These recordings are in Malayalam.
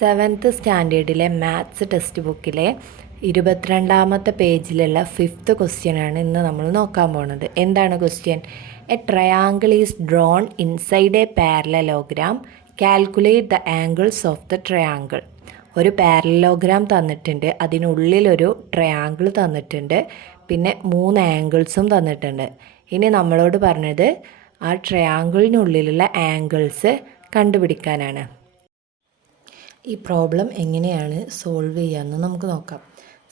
സെവൻത്ത് സ്റ്റാൻഡേർഡിലെ മാത്സ് ടെക്സ്റ്റ് ബുക്കിലെ 22ാമത്തെ പേജിലുള്ള 5th ക്വസ്റ്റ്യനാണ് ഇന്ന് നമ്മൾ നോക്കാൻ പോകുന്നത്. എന്താണ് question? A triangle is drawn inside A parallelogram. Calculate the angles of the triangle. ഒരു പാരലലോഗ്രാം തന്നിട്ടുണ്ട്, അതിനുള്ളിലൊരു ട്രയാങ്കിൾ തന്നിട്ടുണ്ട്, പിന്നെ 3 ആംഗിൾസും തന്നിട്ടുണ്ട്. ഇനി നമ്മളോട് പറഞ്ഞത് ആ ട്രയാങ്കിളിനുള്ളിലുള്ള ആംഗിൾസ് കണ്ടുപിടിക്കാനാണ്. ഈ പ്രോബ്ലം എങ്ങനെയാണ് സോൾവ് ചെയ്യാമെന്ന് നമുക്ക് നോക്കാം.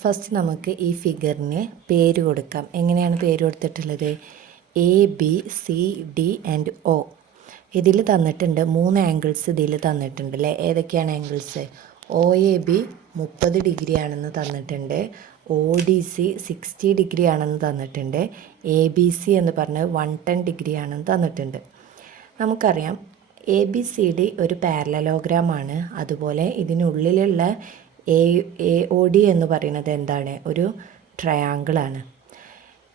ഫസ്റ്റ് നമുക്ക് ഈ ഫിഗറിന് പേര് കൊടുക്കാം. എങ്ങനെയാണ് പേര് കൊടുത്തിട്ടുള്ളത്? A, B, C, D and O. ഇതിൽ തന്നിട്ടുണ്ട് 3 ആംഗിൾസ് ഇതിൽ തന്നിട്ടുണ്ട് അല്ലേ? ഏതൊക്കെയാണ് angles? O A B 30 degree ആണെന്ന് തന്നിട്ടുണ്ട്, ഒ ഡി സി 60 ഡിഗ്രി ആണെന്ന് തന്നിട്ടുണ്ട്, എ ബി സി എന്ന് പറഞ്ഞത് 110 ഡിഗ്രി ആണെന്ന് തന്നിട്ടുണ്ട്. നമുക്കറിയാം എ ബി സി ഡി ഒരു പാരലലോഗ്രാമാണ്. അതുപോലെ ഇതിനുള്ളിലുള്ള എ ഒ ഡി എന്ന് പറയുന്നത് എന്താണ്? ഒരു ട്രയാങ്കിളാണ്.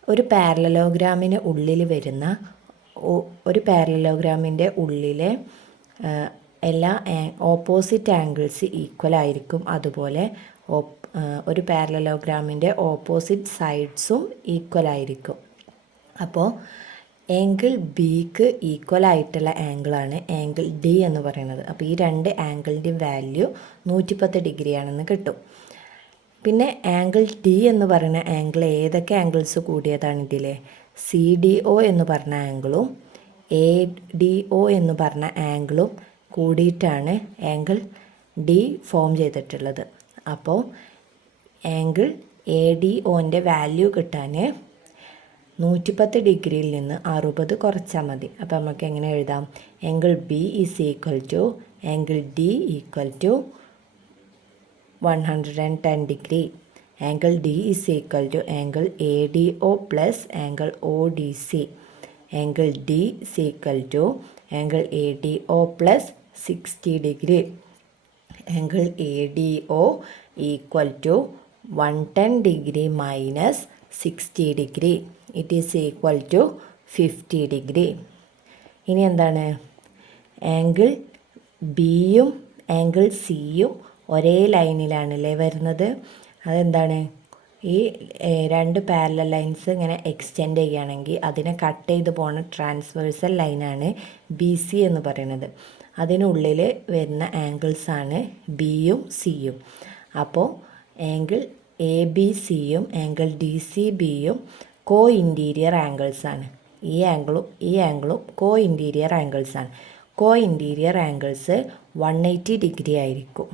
ഒരു പാരലലോഗ്രാമിന് ഉള്ളിൽ വരുന്ന ഒരു പാരലലോഗ്രാമിൻ്റെ ഉള്ളിലെ എല്ലാ ഓപ്പോസിറ്റ് ആംഗിൾസ് ഈക്വൽ ആയിരിക്കും. അതുപോലെ ഒരു പാരലലോഗ്രാമിൻ്റെ ഓപ്പോസിറ്റ് സൈഡ്സും ഈക്വൽ ആയിരിക്കും. അപ്പോൾ ആംഗിൾ ബിക്ക് ഈക്വൽ ആയിട്ടുള്ള ആംഗിളാണ് ആംഗിൾ ഡി എന്ന് പറയുന്നത്. അപ്പോൾ ഈ 2 ആംഗിളിൻ്റെ വാല്യൂ 110 ഡിഗ്രി ആണെന്ന് കിട്ടും. പിന്നെ ആംഗിൾ ഡി എന്ന് പറയുന്ന ആംഗിൾ ഏതൊക്കെ ആംഗിൾസ് കൂടിയതാണ് ഇതിൽ? സി ഡി ഒ എന്ന് പറഞ്ഞ ആംഗിളും എ ഡി ഒ എന്ന് പറഞ്ഞ ആംഗിളും കൂടിയിട്ടാണ് ആംഗിൾ ഡി ഫോം ചെയ്തിട്ടുള്ളത്. അപ്പോൾ ആംഗിൾ എ ഡി ഒൻ്റെ വാല്യൂ കിട്ടാൻ 110 ഡിഗ്രിയിൽ നിന്ന് 60 കുറച്ചാൽ മതി. അപ്പോൾ നമുക്ക് എങ്ങനെ എഴുതാം? Angle B is equal to angle D equal to 110 degree. Angle D is equal to angle A D O plus angle O D C. Angle D is equal to angle A D O plus 60 degree. Angle A D O equal to 110 degree minus 60 degree. It is equal to 50 degree. ഇനി എന്താണ്? ആംഗിൾ ബിയും ആംഗിൾ സിയും ഒരേ ലൈനിലാണല്ലേ വരുന്നത്. അതെന്താണ്? ഈ 2 പാരലൽ ലൈൻസ് ഇങ്ങനെ എക്സ്റ്റെൻഡ് ചെയ്യുകയാണെങ്കിൽ അതിനെ കട്ട് ചെയ്ത് പോകുന്ന ട്രാൻസ്വേഴ്സൽ ലൈനാണ് ബി സി എന്ന് പറയുന്നത്. അതിനുള്ളിൽ വരുന്ന ആംഗിൾസാണ് ബിയും സിയും. അപ്പോൾ ആംഗിൾ എ ബി സിയും ആംഗിൾ ഡി സി ബിയും കോ ഇൻറ്റീരിയർ ആംഗിൾസാണ്. ഈ ആംഗിളും കോ ഇൻറ്റീരിയർ ആംഗിൾസാണ്. കോ ഇൻറ്റീരിയർ ആംഗിൾസ് 180 ഡിഗ്രി ആയിരിക്കും.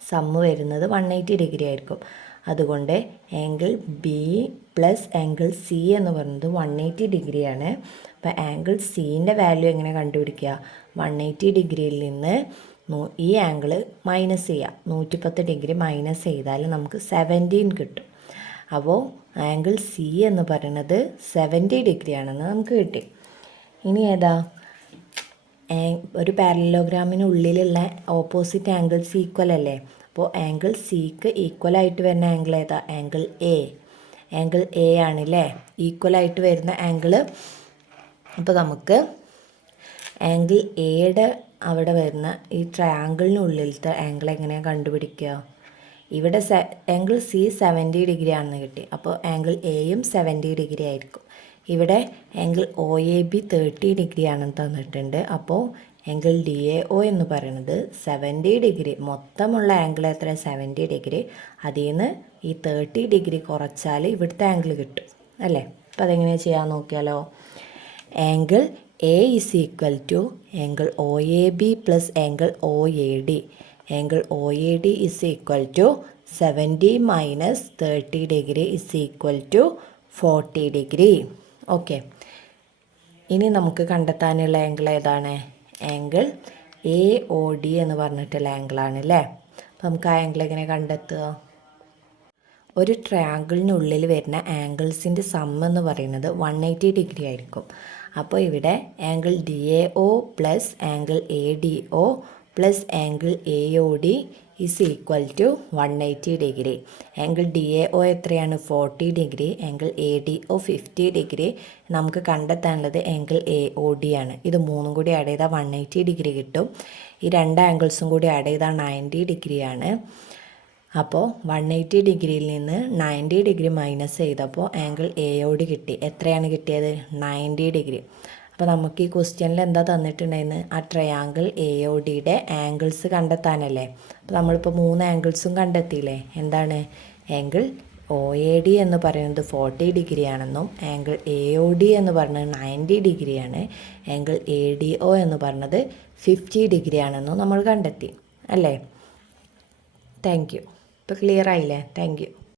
സമ്മ് വരുന്നത് 180 ഡിഗ്രി ആയിരിക്കും. അതുകൊണ്ട് angle B plus angle C എന്ന് പറയുന്നത് 180 ഡിഗ്രിയാണ്. അപ്പോൾ ആംഗിൾ സീൻ്റെ വാല്യൂ എങ്ങനെ കണ്ടുപിടിക്കുക? 180 ഡിഗ്രിയിൽ നിന്ന് ഈ ആംഗിൾ മൈനസ് ചെയ്യുക. 110 ഡിഗ്രി മൈനസ് ചെയ്താൽ നമുക്ക് 17 കിട്ടും. അപ്പോൾ ആംഗിൾ സി എന്ന് പറയുന്നത് 70 ഡിഗ്രി ആണെന്ന് നമുക്ക് കിട്ടി. ഇനി ഏതാ? ഒരു പാരലലോഗ്രാമിനുള്ളിലുള്ള ഓപ്പോസിറ്റ് ആംഗിൾസ് ഈക്വൽ അല്ലേ? അപ്പോൾ ആംഗിൾ സിക്ക് ഈക്വലായിട്ട് വരുന്ന ആംഗിൾ ഏതാ? Angle A. ആംഗിൾ എ ആണല്ലേ ഈക്വലായിട്ട് വരുന്ന ആംഗിൾ. അപ്പോൾ നമുക്ക് ആംഗിൾ എയുടെ അവിടെ വരുന്ന ഈ ട്രയാങ്കിളിനുള്ളിലത്തെ ആംഗിൾ എങ്ങനെയാണ് കണ്ടുപിടിക്കുക? ഇവിടെ ആംഗിൾ സി 70 ഡിഗ്രി ആണെന്ന് കിട്ടി. അപ്പോൾ ആംഗിൾ എയും 70 ഡിഗ്രി ആയിരിക്കും. ഇവിടെ angle O A B 30 degree ആണെന്ന് തന്നിട്ടുണ്ട്. അപ്പോൾ ആംഗിൾ ഡി എ ഒ എന്ന് പറയുന്നത് 70 ഡിഗ്രി. മൊത്തമുള്ള ആംഗിൾ എത്ര? 70 ഡിഗ്രി. അതിൽ നിന്ന് ഈ 30 ഡിഗ്രി കുറച്ചാൽ ഇവിടുത്തെ ആംഗിൾ കിട്ടും അല്ലേ? അപ്പോൾ അതെങ്ങനെയാണ് ചെയ്യാൻ നോക്കിയാലോ? Angle A is equal to angle O A B plus angle O A D. Angle O A D is equal to 70 minus 30 degree is equal to 40 degree. Okay. ഇനി നമുക്ക് കണ്ടെത്താനുള്ള ആംഗിൾ ഏതാണ്? ആംഗിൾ എ ഒ ഡി എന്ന് പറഞ്ഞിട്ടുള്ള ആംഗിളാണ് അല്ലേ? അപ്പോൾ നമുക്ക് ആ ആംഗിൾ എങ്ങനെ കണ്ടെത്തുക? ഒരു ട്രയാങ്കിളിനുള്ളിൽ വരുന്ന ആംഗിൾസിൻ്റെ സം എന്ന് പറയുന്നത് 180 ഡിഗ്രി ആയിരിക്കും. അപ്പോൾ ഇവിടെ angle D A O plus angle A D O plus angle A O D is equal to 180 degree. Angle D A O എത്രയാണ്? 40 degree. Angle A D O 50 degree. നമുക്ക് കണ്ടെത്താനുള്ളത് ആംഗിൾ എ ഒ ഡി ആണ്. ഇത് മൂന്നും കൂടി ആഡ് ചെയ്താൽ 180 ഡിഗ്രി കിട്ടും. ഈ രണ്ട് ആംഗിൾസും കൂടി ആഡ് ചെയ്താൽ 90 ഡിഗ്രിയാണ്. അപ്പോൾ 180 ഡിഗ്രിയിൽ നിന്ന് 90 ഡിഗ്രി മൈനസ് ചെയ്തപ്പോൾ ആംഗിൾ എ ഒ ഡി കിട്ടി. എത്രയാണ് കിട്ടിയത്? 90 ഡിഗ്രി. അപ്പോൾ നമുക്ക് ഈ ക്വസ്റ്റ്യനിൽ എന്താ തന്നിട്ടുണ്ടായിരുന്നു? ആ ട്രയാങ്കിൾ എ ഒ ഡിയുടെ ആംഗിൾസ് കണ്ടെത്താനല്ലേ. അപ്പോൾ നമ്മളിപ്പോൾ 3 ആംഗിൾസും കണ്ടെത്തിയില്ലേ. എന്താണ്? ആംഗിൾ ഒ എ ഡി എന്ന് പറയുന്നത് 40 ഡിഗ്രി ആണെന്നും ആംഗിൾ എ ഒ ഡി എന്ന് പറയുന്നത് 90 ഡിഗ്രിയാണ്, ആംഗിൾ എ ഡി ഒ എന്ന് പറയുന്നത് 50 ഡിഗ്രി ആണെന്നും നമ്മൾ കണ്ടെത്തി അല്ലേ. Thank you. ഇപ്പോൾ ക്ലിയർ ആയില്ലേ? Thank you.